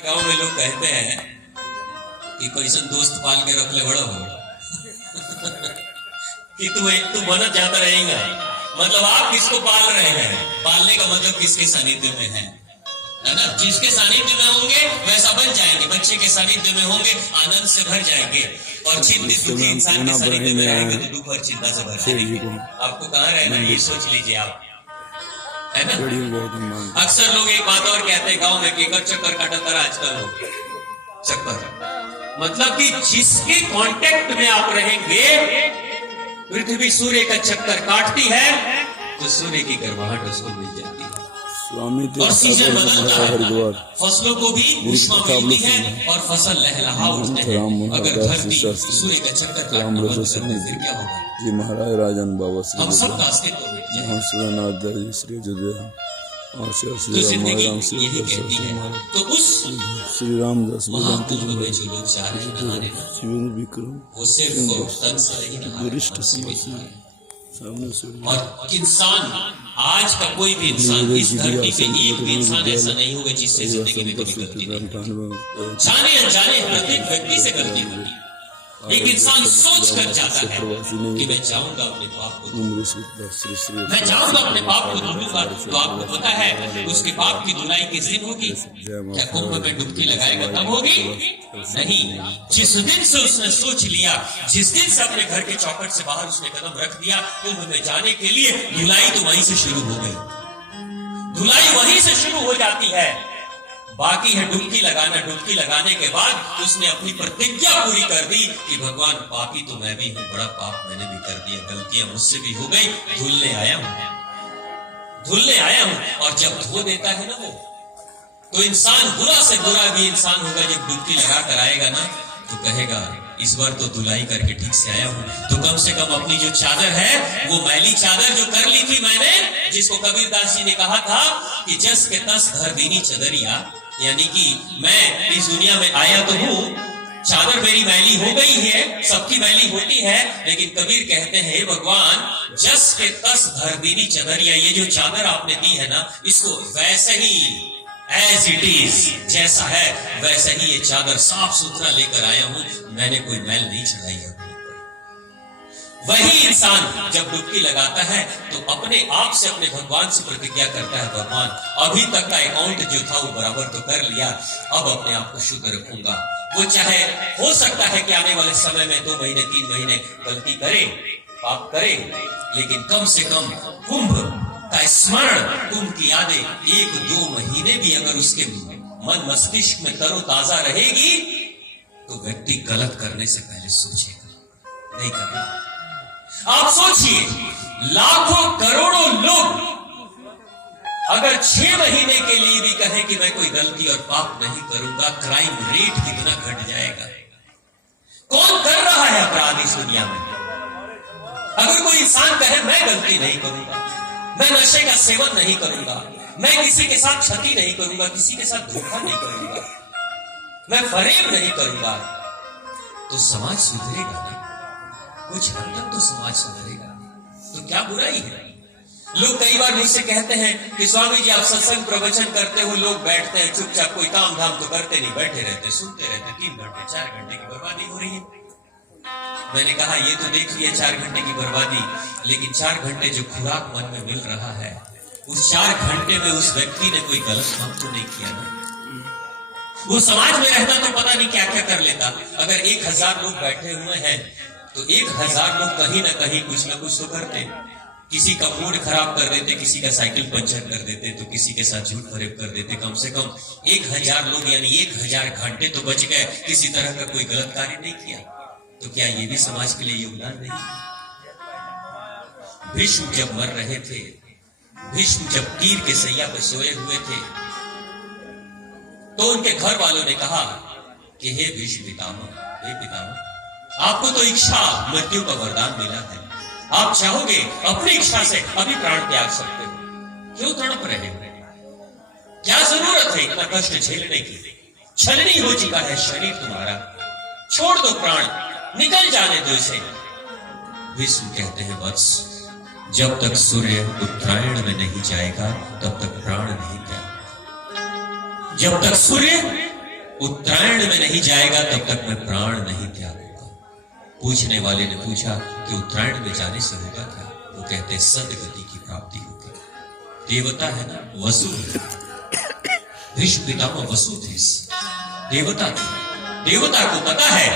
गांव में लोग कहते हैं कि कोई सन दोस्त पाल के रख ले बड़ो हो कि तू बनत जाता रहेगा। मतलब आप किसको पाल रहे हैं? पालने का मतलब किसके सानिध्य में है ना? जिसके सानिध्य में होंगे वैसा बन जाएंगे। बच्चे के सानिध्य में होंगे आनंद से भर जाएंगे, और चिंतित दुखी इंसान के सानिध्य में रहेंगे तो दुख और चिंता से भर जाएंगे। आपको कहाँ रहना है ये सोच लीजिए आप, है ना? अक्सर लोग एक बात और कहते हैं गांव में कि चक्कर काटता आजकल लोग चक्कर, मतलब कि जिसके कांटेक्ट में आप रहेंगे, पृथ्वी सूर्य का चक्कर काटती है तो सूर्य की गर्माहट उसको मिल जाती है। और सीजन बदलता है, फसलों को भी ऊष्मा मिलती है और फसल लहलहा उठते हैं। अगर धरती सूर्य का चक्कर काटना बंद कर दे फिर क्या होगा? जी महाराज राजन बाबा श्री हम सब का अस्तित्व मिट जाएगा। श्री जय और श्री तो जिंदगी यही कहती है। तो उस श्री रामदास महाकुंभ में जो लोग जा रहे हैं नहाने, विक्रम वो सिर्फ और तन से नहीं नहा वरिष्ठ रहे। और इंसान, आज का कोई भी इंसान, इस धरती पे एक भी इंसान ऐसा नहीं होगा जिससे जिंदगी में कभी गलती नहीं। जाने अनजाने प्रत्येक व्यक्ति से गलती होगी। एक इंसान सोच कर जाता है कि मैं जाऊंगा अपने पाप को धुलूंगा, मैं जाऊंगा अपने पाप को धुलूंगा। तो आपको पता है उसके पाप की धुलाई किस दिन होगी? क्या कुंभ में डुबकी लगाएगा तब होगी? नहीं, जिस दिन से उसने सोच लिया, जिस दिन से अपने घर के चौखट से बाहर उसने कदम रख दिया कुंभ में जाने के लिए, धुलाई तो वहीं से शुरू हो गई। धुलाई वहीं से शुरू हो जाती है। बाकी है डुबकी लगाना। डुबकी लगाने के बाद उसने अपनी प्रतिज्ञा पूरी कर दी कि भगवान पापी तो मैं भी हूं, बड़ा पाप मैंने भी कर दिया, गलतियां मुझसे भी हो गई, धुलने आया हूं। और जब धो देता है ना वो, तो इंसान बुरा से बुरा भी इंसान होगा। जब डुबकी लगा कर आएगा ना तो कहेगा इस बार तो धुलाई करके ठीक से आया हूं। तो कम से कम अपनी जो चादर है, वो मैली चादर जो कर ली थी मैंने, जिसको कबीरदास जी ने कहा था कि जस के तस धर दीनी चदरिया, यानी कि मैं इस दुनिया में आया तो हूं, चादर मेरी मैली हो गई है, सबकी मैली होती है, लेकिन कबीर कहते हैं हे भगवान जस के तस धर दीनी चदरिया, ये जो चादर आपने दी है ना, इसको वैसे ही एज इट इज, जैसा है वैसे ही ये चादर साफ सुथरा लेकर आया हूं, मैंने कोई मैल नहीं चढ़ाई है। वही इंसान जब डुबकी लगाता है तो अपने आप से अपने भगवान से प्रतिज्ञा करता है, भगवान अभी तक का अकाउंट जो था वो बराबर तो कर लिया, अब अपने आप को शुद्ध रखूंगा। वो चाहे हो सकता है कि आने वाले समय में 2 महीने 3 महीने गलती करे, पाप करे, लेकिन कम से कम कुंभ का स्मरण, कुंभ की यादें 1-2 महीने भी अगर उसके मन मस्तिष्क में तरोताजा रहेगी तो व्यक्ति गलत करने से पहले सोचेगा, नहीं करेगा। आप सोचिए, लाखों करोड़ों लोग अगर 6 महीने के लिए भी कहें कि मैं कोई गलती और पाप नहीं करूंगा, क्राइम रेट कितना घट जाएगा। कौन कर रहा है अपराध इस दुनिया में? अगर कोई इंसान कहे मैं गलती नहीं करूंगा, मैं नशे का सेवन नहीं करूंगा, मैं किसी के साथ क्षति नहीं करूंगा, किसी के साथ धोखा नहीं करूंगा, मैं फरेब नहीं करूंगा, तो समाज सुधरेगा ना? कुछ हद तक तो समाज सुधरेगा। तो क्या बुराई है? लोग कई बार मुझसे कहते हैं कि स्वामी जी आप सत्संग प्रवचन करते हो, लोग बैठते हैं चुपचाप, कोई काम धाम तो करते नहीं, बैठे रहते, सुनते रहते, 3 घंटे 4 घंटे की बर्बादी हो रही है। मैंने कहा ये तो देख लिया 4 घंटे की बर्बादी, लेकिन 4 घंटे जो खुराक मन में मिल रहा है, उस 4 घंटे में उस व्यक्ति ने कोई गलत काम तो नहीं किया ना। वो समाज में रहता तो पता नहीं क्या क्या कर लेता। अगर 1000 लोग बैठे हुए हैं तो 1000 लोग कहीं ना कहीं कुछ ना कुछ तो करते। किसी का मूड खराब कर देते, किसी का साइकिल पंचर कर देते, तो किसी के साथ झूठ फरेब कर देते। कम से कम 1000 लोग यानी 1000 घंटे तो बच गए, किसी तरह का कोई गलत कार्य नहीं किया। तो क्या ये भी समाज के लिए योगदान नहीं? भीष्म जब मर रहे थे, भीष्म जब तीर के सैया पे सोए हुए थे, तो उनके घर वालों ने कहा कि हे भीष्म पितामह, हे पितामह, आपको तो इच्छा मृत्यु का वरदान मिला है, आप चाहोगे अपनी इच्छा से अभी प्राण त्याग सकते हो, क्यों तड़प रहे हो? क्या जरूरत है इतना कष्ट झेलने की? छलनी हो चुका है शरीर तुम्हारा, छोड़ दो प्राण, निकल जाने दो इसे। विष्णु कहते हैं वत्स, जब तक सूर्य उत्तरायण में नहीं जाएगा तब तक प्राण नहीं त्याग। जब तक सूर्य उत्तरायण में नहीं जाएगा तब तक मैं प्राण नहीं त्यागूंगा। पूछने वाले ने पूछा कि उत्तरायण में जाने से होगा क्या? वो कहते सदगति की प्राप्ति होगी। देवता है ना, वसु भीष्म पितामह वसु थे, देवता थे। देवता को पता है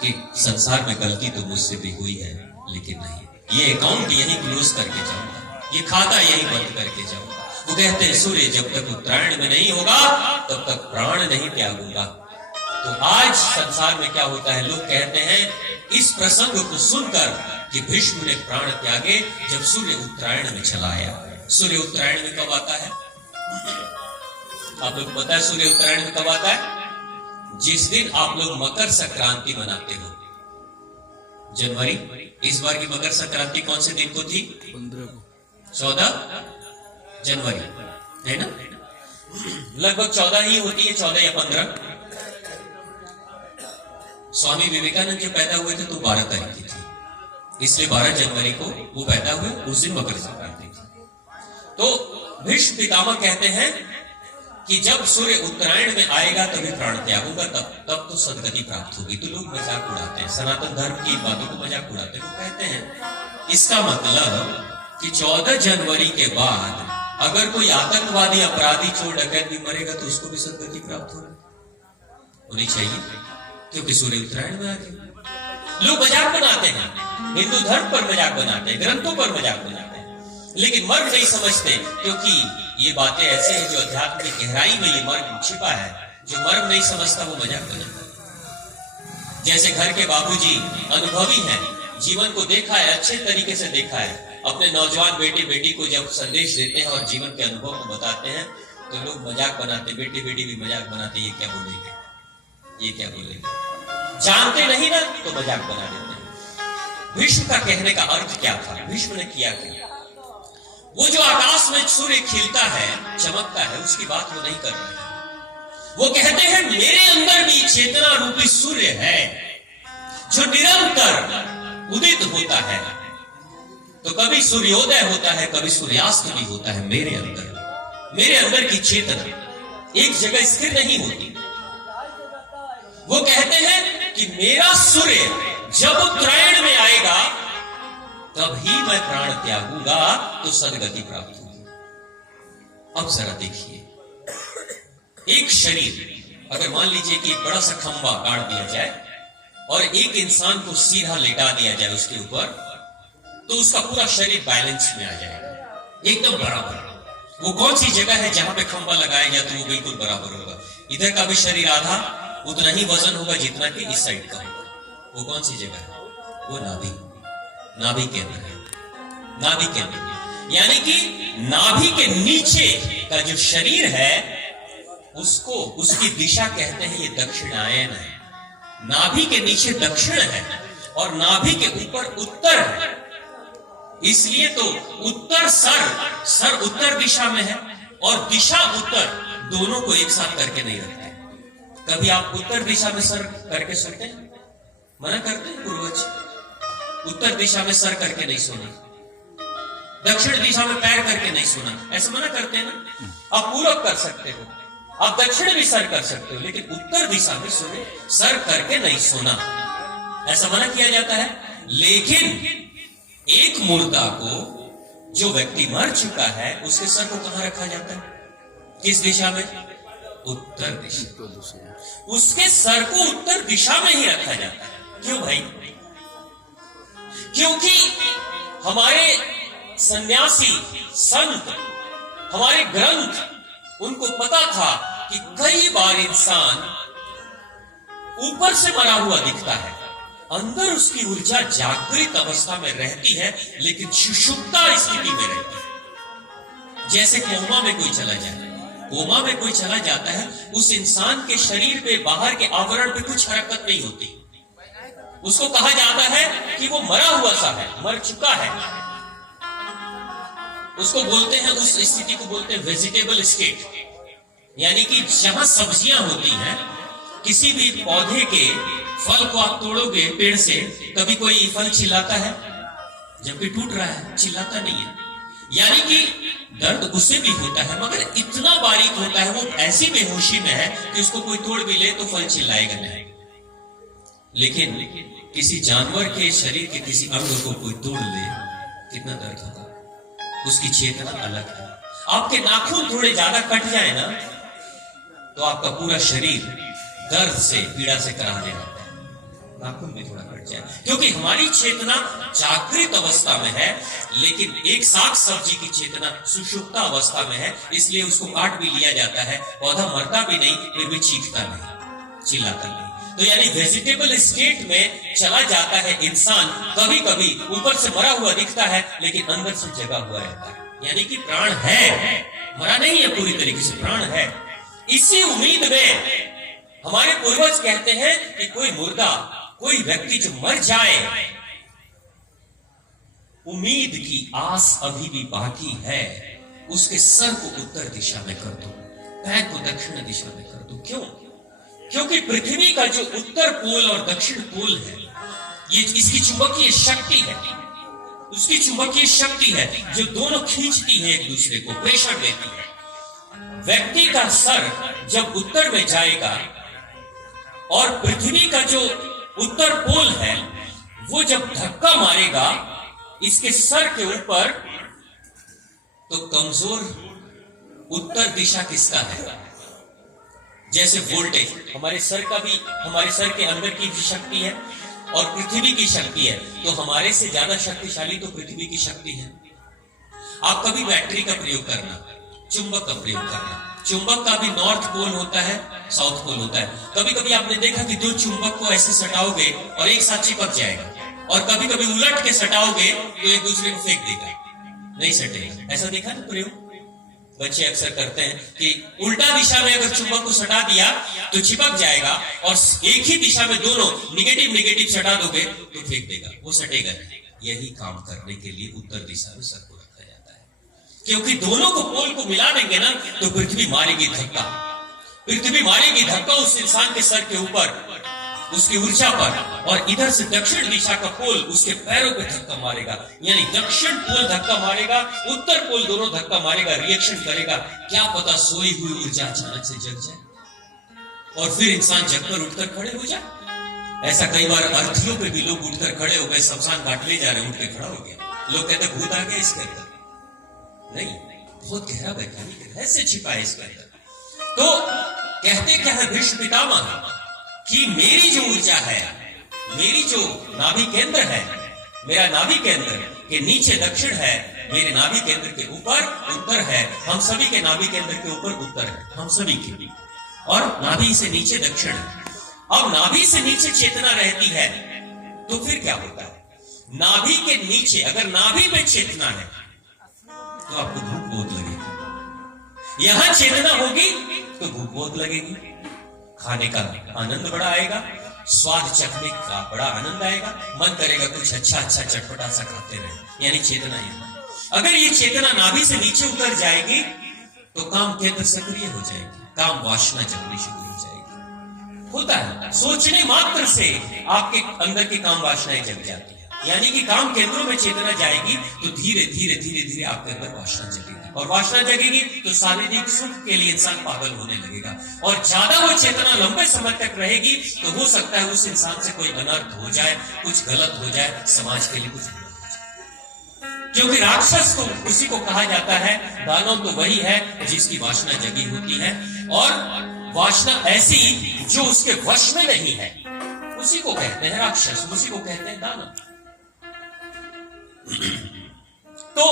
कि संसार में गलती तो मुझसे भी हुई है, लेकिन नहीं, ये अकाउंट यही क्लोज करके जाऊंगा, ये खाता यही बंद करके जाऊंगा। वो कहते हैं सूर्य जब तक उत्तरायण में नहीं होगा तब तक प्राण नहीं त्यागूंगा। तो आज संसार में क्या होता है, लोग कहते हैं इस प्रसंग को सुनकर कि भीष्म ने प्राण त्यागे जब सूर्य उत्तरायण में चला आया। सूर्य उत्तरायण में कब आता है? आप लोग पता है सूर्य उत्तरायण में कब आता है? जिस दिन आप लोग मकर संक्रांति मनाते हो, जनवरी। इस बार की मकर संक्रांति कौन से दिन को थी? 14 जनवरी, है ना? लगभग 14 ही होती है, 14 या 15। स्वामी विवेकानंद जब पैदा हुए थे तो 12 तारीख की थी, इसलिए 12 जनवरी को वो पैदा हुए, उस दिन मकर संक्रांति थी। तो भीष्म पितामह कहते हैं कि जब सूर्य उत्तरायण में आएगा तभी प्राण त्यागूंगा, तब तो सदगति प्राप्त होगी। तो लोग मजाक उड़ाते हैं, सनातन धर्म की बातों को मजाक उड़ाते हैं। वो कहते हैं इसका मतलब कि 14 जनवरी के बाद अगर कोई आतंकवादी, अपराधी, चोर, डकैत भी मरेगा तो उसको भी सदगति प्राप्त होनी चाहिए, क्योंकि सूर्य उत्तरायण में आ गया। लोग मजाक बनाते हैं, हिंदू धर्म पर मजाक बनाते हैं, ग्रंथों पर मजाक बनाते हैं, लेकिन मर्म नहीं समझते, क्योंकि ये बातें ऐसे हैं जो अध्यात्म की गहराई में ये मर्म छिपा है। जो मर्म नहीं समझता वो मजाक बनाता है। जैसे घर के बाबूजी अनुभवी हैं, जीवन को देखा है, अच्छे तरीके से देखा है, अपने नौजवान बेटे बेटी को जब संदेश देते हैं और जीवन के अनुभव को बताते हैं तो लोग मजाक बनाते, बेटे बेटी भी मजाक बनाते, ये क्या बोलेंगे, ये क्या बोलेंगे, जानते नहीं ना तो मजाक बना देते हैं। भीष्म का कहने का अर्थ क्या था? भीष्म ने किया क्या? वो जो आकाश में सूर्य खिलता है, चमकता है, उसकी बात वो नहीं कर रहे। वो कहते हैं मेरे अंदर भी चेतना रूपी सूर्य है जो निरंतर उदित होता है। तो कभी सूर्योदय होता है, कभी सूर्यास्त भी होता है। मेरे अंदर की चेतना एक जगह स्थिर नहीं होती। वो कहते हैं कि मेरा सूर्य जब उत्तरायण में आएगा तभी मैं प्राण त्यागूंगा तो सदगति प्राप्त होगी। अब जरा देखिए, एक शरीर, अगर मान लीजिए कि एक बड़ा सा खंभा गाड़ दिया जाए और एक इंसान को सीधा लेटा दिया जाए उसके ऊपर, तो उसका पूरा शरीर बैलेंस में आ जाएगा, एकदम बराबर। वो कौन सी जगह है जहां पे खंभा लगाया गया तो वो बिल्कुल बराबर होगा। इधर का भी शरीर आधा उतना ही वजन होगा जितना कि इस साइड का होगा। वो कौन सी जगह है? वो नाभि केंद्र है। नाभि केंद्र यानी कि नाभि के नीचे का जो शरीर है उसको, उसकी दिशा कहते हैं ये दक्षिणायन है। नाभि के नीचे दक्षिण है और नाभि के ऊपर उत्तर है। इसलिए तो उत्तर सर उत्तर दिशा में है और दिशा उत्तर, दोनों को एक साथ करके नहीं रखते। कभी आप उत्तर दिशा में सर करके सोते हैं? मना करते हैं पूर्वज, उत्तर दिशा में सर करके नहीं सोना, दक्षिण दिशा में पैर करके नहीं सोना, ऐसा मना करते हैं ना। आप पूरब कर सकते हो, आप दक्षिण भी सर कर सकते हो, लेकिन उत्तर दिशा में सोने, सर करके नहीं सोना, ऐसा मना किया जाता है। लेकिन एक मुर्दा को, जो व्यक्ति मर चुका है, उसके सर को कहां रखा जाता है? किस दिशा में? उत्तर दिशा। उसके सर को उत्तर दिशा में ही रखा जाता है। क्यों भाई? क्योंकि हमारे सन्यासी संत, हमारे ग्रंथ, उनको पता था कि कई बार इंसान ऊपर से मरा हुआ दिखता है, अंदर उसकी ऊर्जा जागृत अवस्था में रहती है लेकिन सुषुप्ता स्थिति में रहती है। जैसे कोमा में कोई चला जाए, कोमा में कोई चला जाता है, उस इंसान के शरीर पे, बाहर के आवरण पे कुछ हरकत नहीं होती। उसको कहा जाता है कि वो मरा हुआ सा है, मर चुका है। उसको बोलते हैं, उस स्थिति को बोलते हैं वेजिटेबल स्टेट। यानी कि जहां सब्जियां होती हैं, किसी भी पौधे के फल को आप तोड़ोगे पेड़ से, कभी कोई फल चिल्लाता है? जबकि टूट रहा है, चिल्लाता नहीं है। यानी कि दर्द उसे भी होता है, मगर इतना बारीक होता है, वो ऐसी बेहोशी में है कि उसको कोई तोड़ भी ले तो फल चिल्लाएगा नहीं। लेकिन किसी जानवर के शरीर के किसी अंग को कोई तोड़ ले, कितना दर्द होगा, उसकी चेतना अलग है। आपके नाखून थोड़े ज्यादा कट जाए ना, तो आपका पूरा शरीर दर्द से, पीड़ा से कराने लगता है। नाखून में थोड़ा कट जाए, क्योंकि हमारी चेतना जागृत अवस्था में है, लेकिन एक साग सब्जी की चेतना सुषुप्त अवस्था में है, इसलिए उसको काट भी लिया जाता है। पौधा मरता भी नहीं, फिर भी चीखता नहीं, चिल्लाता नहीं। तो यानी वेजिटेबल स्टेट में चला जाता है इंसान। कभी कभी ऊपर से मरा हुआ दिखता है, लेकिन अंदर से जगा हुआ रहता है, यानी कि प्राण है, मरा नहीं है, पूरी तरीके से प्राण है। इसी उम्मीद में हमारे पूर्वज कहते हैं कि कोई मुर्दा, कोई व्यक्ति जो मर जाए, उम्मीद की आस अभी भी बाकी है, उसके सर को उत्तर दिशा में कर दो, पैर को दक्षिण दिशा में कर दो। क्यों? क्योंकि पृथ्वी का जो उत्तर पोल और दक्षिण पोल है, ये इसकी चुंबकीय शक्ति है, उसकी चुंबकीय शक्ति है जो दोनों खींचती है एक दूसरे को, प्रेशर देती है। व्यक्ति का सर जब उत्तर में जाएगा और पृथ्वी का जो उत्तर पोल है वो जब धक्का मारेगा इसके सर के ऊपर, तो कमजोर उत्तर दिशा किसका है? जैसे वोल्टेज हमारे सर का भी, हमारे सर के अंदर की भी शक्ति है और पृथ्वी की शक्ति है, तो हमारे से ज्यादा शक्तिशाली तो पृथ्वी की शक्ति है। आप कभी बैटरी का प्रयोग करना, चुंबक का प्रयोग करना। चुंबक का भी नॉर्थ पोल होता है, साउथ पोल होता है। कभी कभी आपने देखा कि दो चुंबक को ऐसे सटाओगे और एक साथ चिपक जाएगा, और कभी कभी उलट के सटाओगे तो एक दूसरे को फेंक देगा, नहीं सटेगा। ऐसा देखा ना प्रयोग बच्चे अक्सर करते हैं कि उल्टा दिशा में अगर चुंबक को सटा दिया तो चिपक जाएगा, और एक ही दिशा में दोनों निगेटिव निगेटिव सटा दोगे तो फेंक देगा, वो सटेगा नहीं। यही काम करने के लिए उत्तर दिशा में सर को रखा जाता है, क्योंकि दोनों को पोल को मिला देंगे ना तो पृथ्वी मारेगी धक्का, पृथ्वी मारेगी धक्का उस इंसान के सर के ऊपर, उसकी ऊर्जा पर, और इधर से दक्षिण दिशा का पोल उसके पैरों पे धक्का मारेगा। यानी दक्षिण पोल धक्का मारेगा, उत्तर पोल दोनों धक्का मारेगा, रिएक्शन करेगा। क्या पता सोई हुई ऊर्जा अचानक से जग जाए और फिर इंसान जगकर उठकर खड़े हो जाए। ऐसा कई बार अर्थियों पे भी लोग उठकर खड़े हो गए, शमशान घाट ले जा रहे, उठ के खड़ा हो गया। लोग कहते भूत आ गया इसके अंदर, नहीं, बहुत गहरा वैज्ञानिक रहस्य छिपा है इसके अंदर। तो कहते क्या है भीष्म पितामह कि मेरी जो ऊर्जा है, मेरी जो नाभि केंद्र है, मेरा नाभि केंद्र के नीचे दक्षिण है, मेरे नाभि केंद्र के ऊपर उत्तर है। हम सभी के नाभि केंद्र के ऊपर उत्तर है, हम सभी के, और नाभि से नीचे दक्षिण है। अब नाभि से नीचे चेतना रहती है, तो फिर क्या होता है? नाभि के नीचे अगर नाभि में चेतना है तो आपको भूख बहुत लगेगी। यहां चेतना होगी तो भूख बहुत लगेगी, खाने का आनंद बड़ा आएगा, स्वाद चखने का बड़ा आनंद आएगा, मन करेगा कुछ अच्छा अच्छा चटपटा सा खाते रहे। यानी चेतना यहाँ, अगर ये चेतना नाभि से नीचे उतर जाएगी तो काम केंद्र सक्रिय हो जाएगी, काम वासना जगनी शुरू हो जाएगी। होता है सोचने मात्र से आपके अंदर की काम वासनाएं जग जाती है। यानी कि काम केंद्रों में चेतना जाएगी तो धीरे धीरे धीरे धीरे आपके अंदर वासना जगेगी, और वासना जगेगी तो शारीरिक सुख के लिए इंसान पागल होने लगेगा। और ज्यादा वो चेतना लंबे समय तक रहेगी तो हो सकता है उस इंसान से कोई अनर्थ हो जाए, कुछ गलत हो जाए, समाज के लिए कुछ गलत हो जाए। क्योंकि राक्षस तो उसी को कहा जाता है, दानव तो वही है जिसकी वासना जगी होती है, और वासना ऐसी जो उसके वश में नहीं है, उसी को कहते हैं राक्षस, उसी को कहते हैं दानव। तो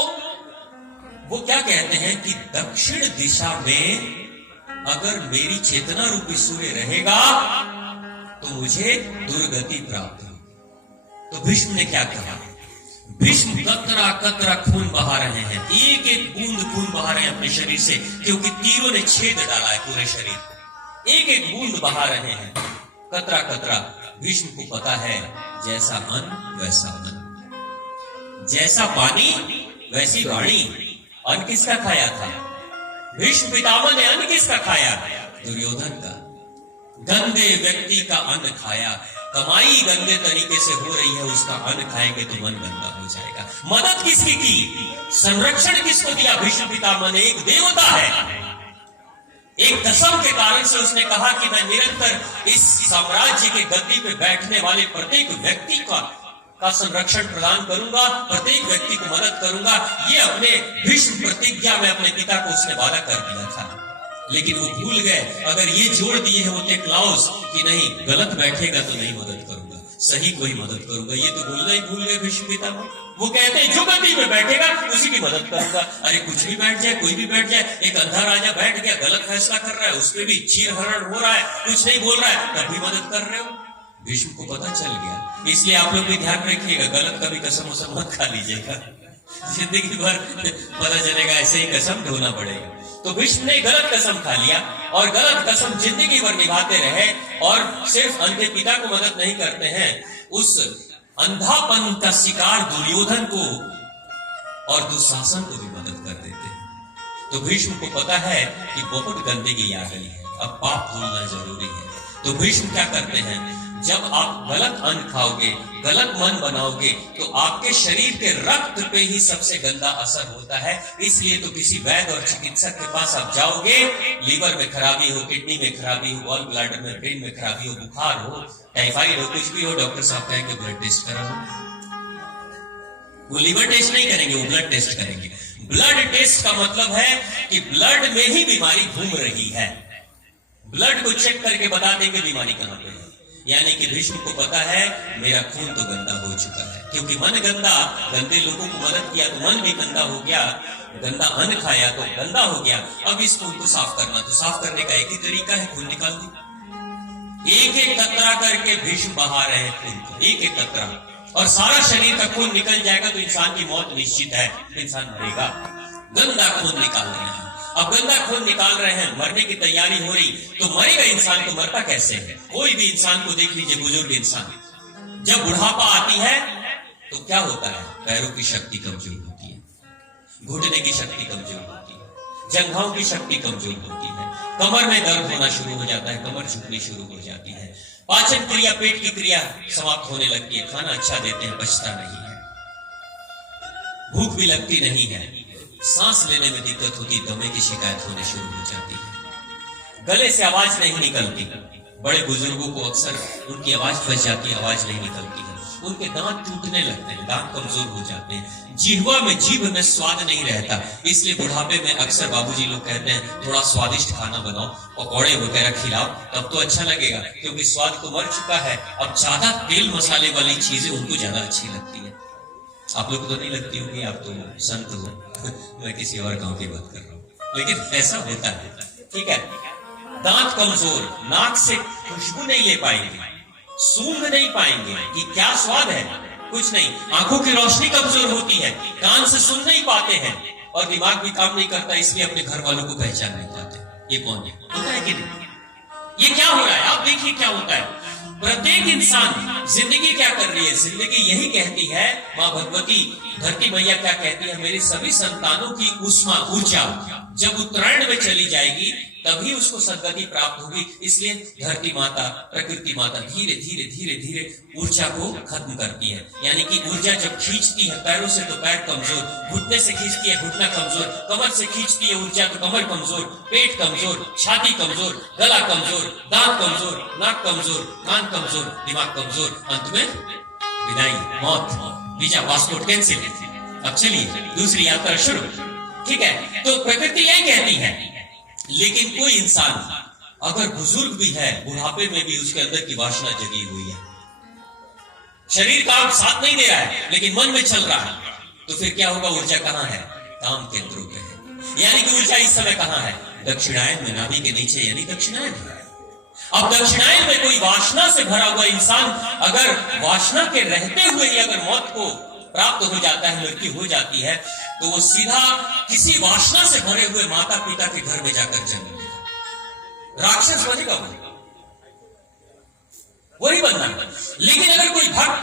वो क्या कहते हैं कि दक्षिण दिशा में अगर मेरी चेतना रूपी सूर्य रहेगा तो मुझे दुर्गति प्राप्त हो। तो भीष्म ने क्या कहा? भीष्म कतरा कतरा खून बहा रहे हैं, एक एक बूंद खून बहा रहे हैं अपने शरीर से, क्योंकि तीरों ने छेद डाला है पूरे शरीर को। एक एक बूंद बहा रहे हैं, कतरा कतरा। भीष्म को पता है जैसा अन्न वैसा मन, जैसा पानी वैसी वाणी। अन्न किसका खाया था? भीष्म पितामह ने अन्न किसका खाया? दुर्योधन का। गंदे व्यक्ति का अन्न खाया, कमाई गंदे तरीके से हो रही है, उसका अन्न खाएंगे तो मन गंदा हो जाएगा। मदद किसकी की, संरक्षण किसको दिया? भीष्म पितामह ने। एक देवता है, एक कसम के कारण से उसने कहा कि मैं निरंतर इस साम्राज्य के गद्दी पे बैठने वाले प्रत्येक व्यक्ति का संरक्षण प्रदान करूंगा, प्रत्येक व्यक्ति को मदद करूंगा। ये अपने भीष्म प्रतिज्ञा में अपने पिता को उसने वादा कर दिया था, लेकिन वो भूल गए। अगर ये जोड़ दिए होते क्लाउस कि नहीं, गलत बैठेगा तो नहीं मदद करूंगा, सही कोई मदद करूंगा, ये तो बोलना ही भूल गए भीष्म पितामह। वो कहते हैं जो गद्दी में बैठेगा उसी की मदद करूंगा। अरे कुछ भी बैठ जाए, कोई भी बैठ जाए, एक अंधा राजा बैठ गया, गलत फैसला कर रहा है, उसमें भी चीर हरण हो रहा है, कुछ नहीं बोल रहा है, तब भी मदद कर रहे हो। भीष्म को पता चल गया। इसलिए आप लोग भी ध्यान रखिएगा, गलत कभी कसम वसम मत खा लीजिएगा, जिंदगी भर पता चलेगा ऐसे ही कसम ढोना पड़ेगा। तो भीष्म ने गलत कसम खा लिया और गलत कसम जिंदगी भर निभाते रहे, और सिर्फ अंधे पिता को मदद नहीं करते हैं, उस अंधापन का शिकार दुर्योधन को और दुशासन को भी मदद कर देते हैं। तो भीष्म को पता है कि बहुत गंदगी आ गई है, अब पाप भूलना जरूरी है। तो भीष्म क्या करते हैं, जब आप गलत अन्न खाओगे, गलत मन बनाओगे, तो आपके शरीर के रक्त पे ही सबसे गंदा असर होता है। इसलिए तो किसी वैद्य और चिकित्सक के पास आप जाओगे, लीवर में खराबी हो, किडनी में खराबी हो, गॉल ब्लैडर में, ब्रेन में खराबी हो, बुखार हो, टाइफाइड हो, कुछ भी हो, डॉक्टर साहब कहेंगे ब्लड टेस्ट कराओ। वो लीवर टेस्ट नहीं करेंगे, वो ब्लड टेस्ट करेंगे। ब्लड टेस्ट का मतलब है कि ब्लड में ही बीमारी घूम रही है। ब्लड को चेक करके बता देंगे बीमारी कहां पे है। यानी कि भीष्म को पता है मेरा खून तो गंदा हो चुका है, क्योंकि मन गंदा, गंदे लोगों को मदद किया तो मन भी गंदा हो गया, गंदा अन्न खाया तो गंदा हो गया। अब इस खून को साफ करना, तो साफ करने का एक ही तरीका है, खून निकाल दे। एक एक कतरा करके भीष्म बहा रहे हैं खून को, एक एक कतरा, और सारा शरीर का खून निकल जाएगा तो इंसान की मौत निश्चित है, इंसान मरेगा। गंदा खून निकाल रहे हैं। अब गंदा खून निकाल रहे हैं, मरने की तैयारी हो रही, तो मरेगा इंसान, तो मरता कैसे है? कोई भी इंसान को देख लीजिए, बुजुर्ग इंसान, जब बुढ़ापा आती है तो क्या होता है? पैरों की शक्ति कमजोर होती है, घुटने की शक्ति कमजोर होती है, जंघाओं की शक्ति कमजोर होती है, कमर में दर्द होना शुरू हो जाता है, कमर झुकनी शुरू हो जाती है, पाचन क्रिया, पेट की क्रिया समाप्त होने लगती है, खाना अच्छा देते हैं, पचता नहीं है, भूख भी लगती नहीं है, सांस लेने में दिक्कत होती, दमे की शिकायत होने शुरू हो जाती है, गले से आवाज नहीं निकलती। बड़े बुजुर्गों को अक्सर उनकी आवाज फंस जाती है, आवाज नहीं निकलती है, उनके दांत टूटने लगते हैं, दांत कमजोर हो जाते हैं, जिह्वा में, जीभ में स्वाद नहीं रहता। इसलिए बुढ़ापे में अक्सर बाबूजी लोग कहते हैं थोड़ा स्वादिष्ट खाना बनाओ, पकौड़े वगैरह खिलाओ, तब तो अच्छा लगेगा, क्योंकि स्वाद तो मर चुका है। अब ज्यादा तेल मसाले वाली चीजें उनको ज्यादा अच्छी लगती है। आप लोग तो नहीं लगती होगी, आप तो संत हो मैं किसी और गांव की बात कर रहा हूं, लेकिन ऐसा होता है, ठीक है। दांत कमजोर, नाक से खुशबू नहीं ले पाएंगे, सूंघ नहीं पाएंगे कि क्या स्वाद है, कुछ नहीं, आंखों की रोशनी कमजोर होती है, कान से सुन नहीं पाते हैं, और दिमाग भी काम नहीं करता, इसलिए अपने घर वालों को पहचान नहीं पाते। ये कौन है? होता है कि नहीं? ये क्या हो रहा है? आप देखिए क्या होता है। प्रत्येक इंसान, जिंदगी क्या कर रही है? जिंदगी यही कहती है, माँ भगवती, धरती मैया क्या कहती है, मेरी सभी संतानों की उष्मा, ऊर्जा जब उत्तरायण में चली जाएगी तभी उसको सदगति प्राप्त होगी। इसलिए धरती माता, प्रकृति माता धीरे धीरे धीरे धीरे ऊर्जा को खत्म करती है। यानी कि ऊर्जा जब खींचती है पैरों से तो पैर कमजोर, घुटने से खींचती है घुटना कमजोर, कमर से खींचती है ऊर्जा तो कमर कमजोर, पेट कमजोर, छाती कमजोर, गला कमजोर, दांत कमजोर, नाक कमजोर, कान कमजोर, दिमाग कमजोर, अंत में विदाई, मौत, वीजा पासपोर्ट कैंसिल। अब चलिए दूसरी यात्रा शुरू, ठीक है। तो प्रकृति यही कहती है, लेकिन कोई इंसान अगर बुजुर्ग भी है, बुढ़ापे में भी उसके अंदर की वासना जगी हुई है, शरीर काम साथ नहीं दे रहा है लेकिन मन में चल रहा है, तो फिर क्या होगा? ऊर्जा कहां है? काम केंद्रों पे है। यानी कि ऊर्जा इस समय कहां है? दक्षिणायन में, नाभि के नीचे, यानी दक्षिणायन है। अब दक्षिणायन में कोई वासना से भरा हुआ इंसान अगर वासना के रहते हुए ही अगर मौत को प्राप्त हो जाता है, मृत्यु हो जाती है, तो वो सीधा किसी वासना से भरे हुए माता पिता के घर में जाकर जन्म लेगा, राक्षस बनेगा, वही बनना। लेकिन अगर कोई भक्त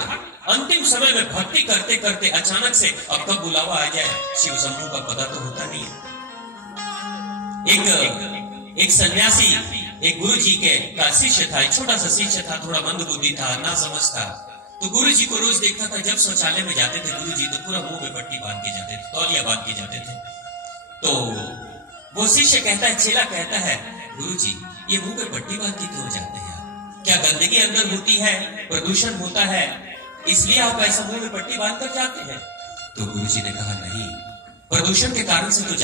अंतिम समय में भक्ति करते करते अचानक से, अब कब बुलावा आ जाए शिव शंभू का पता तो होता नहीं है। एक सन्यासी एक गुरु जी के का शिष्य था, एक छोटा सा शिष्य था, थोड़ा मंदबुद्धि था, ना समझ था। तो गुरु जी को रोज देखता था, जब शौचालय में जाते थे गुरु जी तो पूरा मुंह में पट्टी बांध के जाते थे, तौलिया बांध के जाते थे। तो वो शिष्य कहता है, चेला कहता है, गुरु जी ये मुंह पे पट्टी बांध के क्यों जाते हैं? क्या गंदगी अंदर होती है, प्रदूषण होता है, इसलिए आप ऐसा मुंह में पट्टी बांध कर जाते हैं? तो गुरु जी ने कहा, नहीं, प्रदूषण के कारण से तो